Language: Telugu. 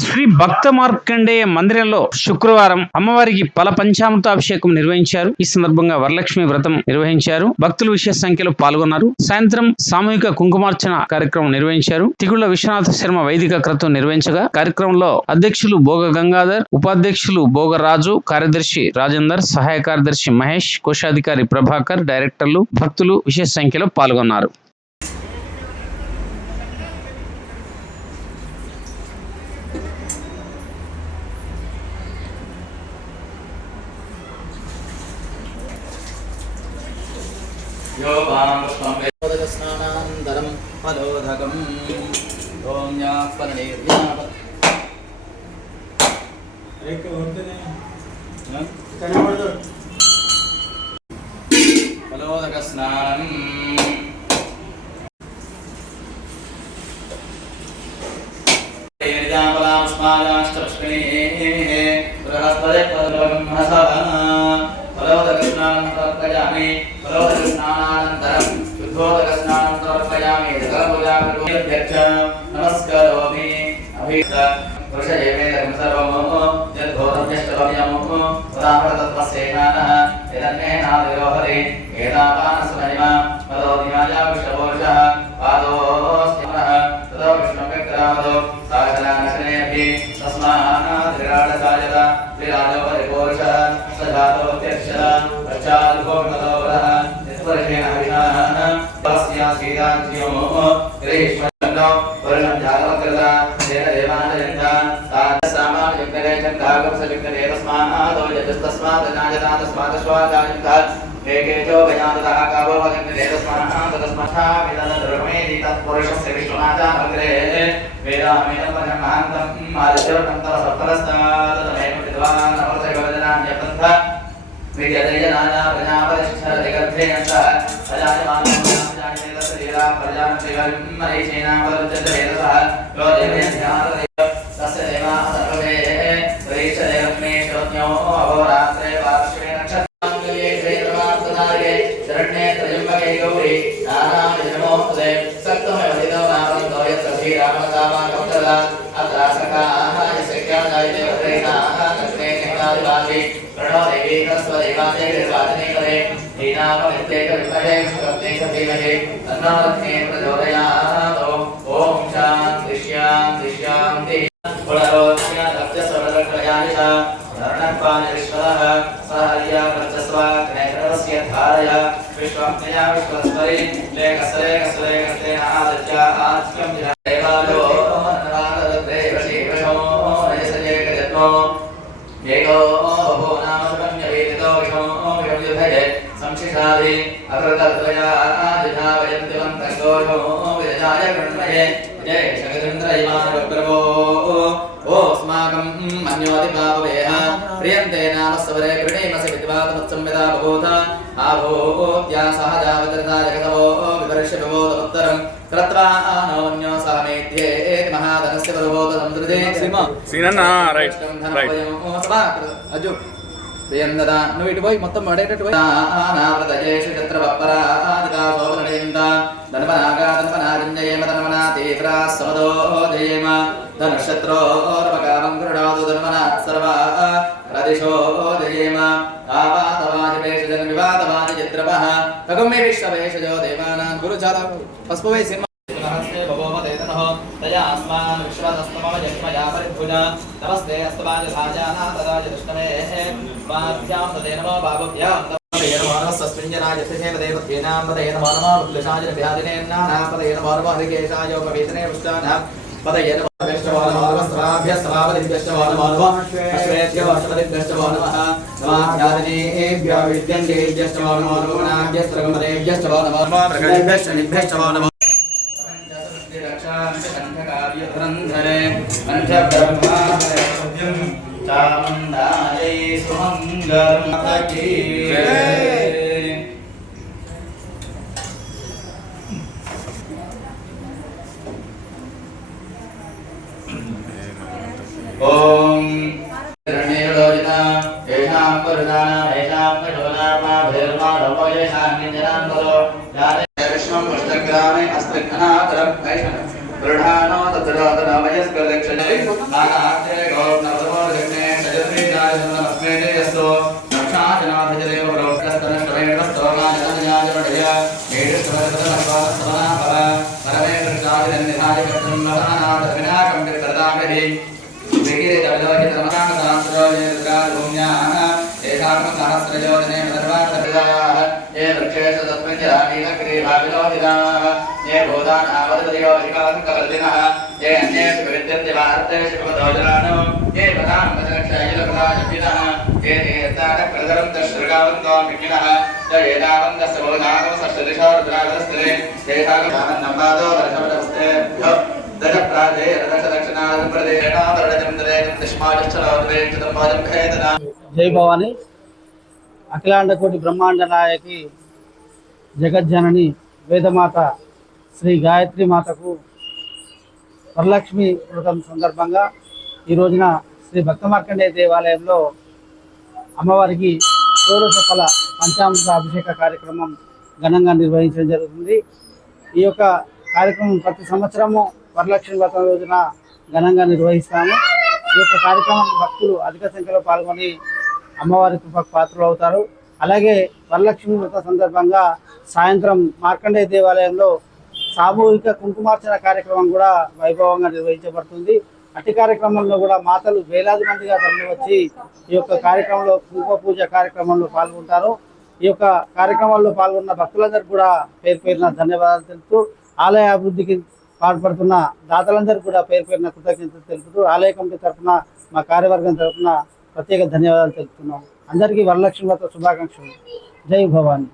శ్రీ భక్త మార్కండేయ మందిరంలో శుక్రవారం అమ్మవారికి పల పంచామృతాభిషేకం నిర్వహించారు. ఈ సందర్భంగా వరలక్ష్మి వ్రతం నిర్వహించారు. భక్తులు విశేష సంఖ్యలో పాల్గొన్నారు. సాయంత్రం సామూహిక కుంకుమార్చన కార్యక్రమం నిర్వహించారు. తిగుళ్ల విశ్వనాథ శర్మ వైదిక క్రతువు నిర్వహించగా కార్యక్రమంలో అధ్యక్షులు భోగ గంగాధర్, ఉపాధ్యక్షులు భోగరాజు, కార్యదర్శి రాజేందర్, సహాయ కార్యదర్శి మహేష్, కోశాధికారి ప్రభాకర్, డైరెక్టర్లు, భక్తులు విశేష సంఖ్యలో పాల్గొన్నారు. స్నానానంతరం ఫలోదకం ఫలోదక స్నానం ఫలోదక స్నానం సమర్పయామి. ఫలోదక స్నానానంతరం శుద్ధోదక స్నానం సమర్పయామి. నమస్కరోమి. అభిష పురుషయేవేదం సర్వమో యద్భూతమ్యష్టభవ్యమో పదామృతత్వస్యేనానః యదన్నేనాదిరోహరి ఏతాపానస్మహిమ పదోదిమాయా విష్ణుభూషః పాదోస్తిమనః తదో విష్ణువ్యక్రామదో సాగలానశనేభి తస్మాన్నాద్రిరాడసాయత శ్రీరాజోపరిపూరుషः సజాతోత్యక్షర పశ్చాద్గోమదోరः యత్పురుషేణ విష్ణాః తస్యా శ్రీరాజ్యోమో గ్రీష్మన్నో వరుణం జాగవకృత తేన దేవానయంత సామాన్యుక్తరే చందాగంసవిక్తరే తస్మాదో యజస్తస్మాత్ నాజతాతస్మాతస్వాదాయంత ఏకేచో గజానతః కావో వదంతే తస్మాత్ తస్మాతః విదనధర్మేది తత్పురుషస్య విష్ణునాథాగ్రే వేదామేనం పరమహంతం ఆదిత్యవతం తవ సప్తరస్తాత్ తమేవ విద్వాన్ నవసైవదనాన్యపంథ విద్యదయనానా ప్రజాపరిష్ఠరదిగర్థేనంత అజాయమానోజాయతేతస్రీరా ప్రజాపతిగం మరీచేనావరుజ్జతేతసః యో దేవేంద్రాతయ తస్య దేవా సర్వే పరీక్షదేవమే శ్రోత్న్యో అహోరాత్రే పార్శ్వే నక్షత్రాంగలే శ్రీరమార్తనాగే శరణ్యే త్రయంబకే గౌరీ నారాయణ నమోస్తుతే సక్తమయోదితో నామంతో యత్ర శ్రీరామకామానోత్తరా అత్రాసకాః యస్యాజాయతే వరేణాః కృష్ణే నిహతాదివాసి ప్రణో దేవీ కస్వదేవాదే నిర్వాచనే కరే దీనాపవిత్రేక విమహే విష్ణుభక్తేక ధీమహి తన్నో లక్ష్మీ ప్రచోదయాత్. ఓం శాంతి శాంతి శాంతి. పునరోత్స్య దక్షస్వరక్రయానిష ధరణత్వాని విశ్వదః సహర్యా ప్రచస్వ క్నేత్రస్య ధారయ విశ్వజ్ఞయా విశ్వస్వరి లేకస్లేకస్లేకస్లేన ఆదిత్య ఆత్యం దేవాలో మనవాదద్రేవ శివశో నయసజేకజత్నో ఏకో బహో నామ సుగమ్యవేదితో విషమో విషమ్యుధయే సంశిషాది అకృతద్వయా ఆదిధావయంతివం తంగోషో విదజాయ కృష్ణయే జయ శగరింద్రయమానవప్రభో ఓస్మాకం మన్యోదిపాపవేహ ప్రియంతే నామస్వరే ప్రణేమసి విద్వాతమత్సంవిదా బభూత ఆభూత్యా సహజావతరతా జగతవో వివర్షభవోదముత్తరం క్రత్వా ఆనోన్యో సహమేత్యేతి మహాధనస్య పరభూత సందృదే సీనన్న రైట్ అజు ప్రియందదా నువ్వు ఇటు పోయి మొత్తం పడేటట్టు పోయి నావ్రతయేషు చత్రవప్పరాదికా శోభనయంత ధన్వనాగా ధన్వనారింజయేమ ధన్వనా తీవ్రా సమదోజయేమ ధనుషత్రోర్వకామం కృణాదు ధన్వనా సర్వా ప్రదిశోజయేమ ఆవాతవాజివేష జన్వివాతవాజి చిత్రపః కగుమ్మే విశ్వవేషజో దేవానాం గురు చాలా పసుపు వేసి నమస్తే భగవదేతనః తయా అస్మాన్ విశ్వదస్తమవ యజ్మయా పరిభుజ నమస్తే అస్తవాజ భాజానా తదాజ దృష్టమే వాభ్యాం తదే నమో బాభుభ్యాం తదే నమో నమస్సస్మింజనాయ యథేవ దేవతేనాం తదే నమో నమో విక్లశాయ వ్యాధినేన్నానాం తదే నమో నమో హరికేశాయ ఉపవేదనే ఉష్టానా తదే నమో వేష్టవో నమో నమస్త్రాభ్యస్తవావదిభ్యశ్చ వో నమో నమః అశ్వేభ్యో అశ్వదిభ్యశ్చ వో నమః నమాధ్యాదనేభ్యో విద్యందేభ్యశ్చ వో నమో నమో నాభ్యస్త్రగమదేభ్యశ్చ వో నమో నమః ప్రగణేభ్యశ్చ నిభ్యశ్చ వో నమో కంఠకార్యధరే కంఠబ్రహ్మాభ్యం చాముండాయై సుమంగళమతకీ. ఓం రణేలోజిత ఏషాం పరుదాన ఏషాం కఠోనామా భైరవా రమోయేషాం నింజనాం కలో యాదే విష్ణుం పుష్టగ్రామే అస్త్రఘ్నాతరం ఐషణ దృఢానో తత్రాతనమయస్కరదక్ష జై భవాని. అఖిలాండ కోటి బ్రహ్మాండ నాయకి జగజ్జనని వేదమాత శ్రీ గాయత్రి మాతకు వరలక్ష్మి వ్రతం సందర్భంగా ఈ రోజున శ్రీ భక్త మార్కండేయ దేవాలయంలో అమ్మవారికి షోడశ ఫల పంచామృత అభిషేక కార్యక్రమం ఘనంగా నిర్వహించడం జరుగుతుంది. ఈ యొక్క కార్యక్రమం ప్రతి సంవత్సరము వరలక్ష్మి వ్రతం రోజున ఘనంగా నిర్వహిస్తాము. ఈ యొక్క కార్యక్రమం భక్తులు అధిక సంఖ్యలో పాల్గొని అమ్మవారి కృపకు పాత్రలు అవుతారు. అలాగే వరలక్ష్మి వ్రత సందర్భంగా సాయంత్రం మార్కండేయ దేవాలయంలో సామూహిక కుంకుమార్చన కార్యక్రమం కూడా వైభవంగా నిర్వహించబడుతుంది. అట్టి కార్యక్రమంలో కూడా మాతలు వేలాది మందిగా తరలి వచ్చి ఈ యొక్క కార్యక్రమంలో కుంకుమ పూజ కార్యక్రమంలో పాల్గొంటారు. ఈ యొక్క కార్యక్రమాల్లో పాల్గొన్న భక్తులందరూ కూడా పేరు పేరున ధన్యవాదాలు తెలుపుతూ ఆలయ అభివృద్ధికి పాటుపడుతున్న దాతలందరూ కూడా పేరు పేరున కృతజ్ఞతలు తెలుపుతూ ఆలయ కమిటీ తరఫున మా కార్యవర్గం తరఫున ప్రత్యేక ధన్యవాదాలు తెలుపుతున్నాం. అందరికీ వరలక్ష్మి వ్రత శుభాకాంక్షలు. జై భవాని.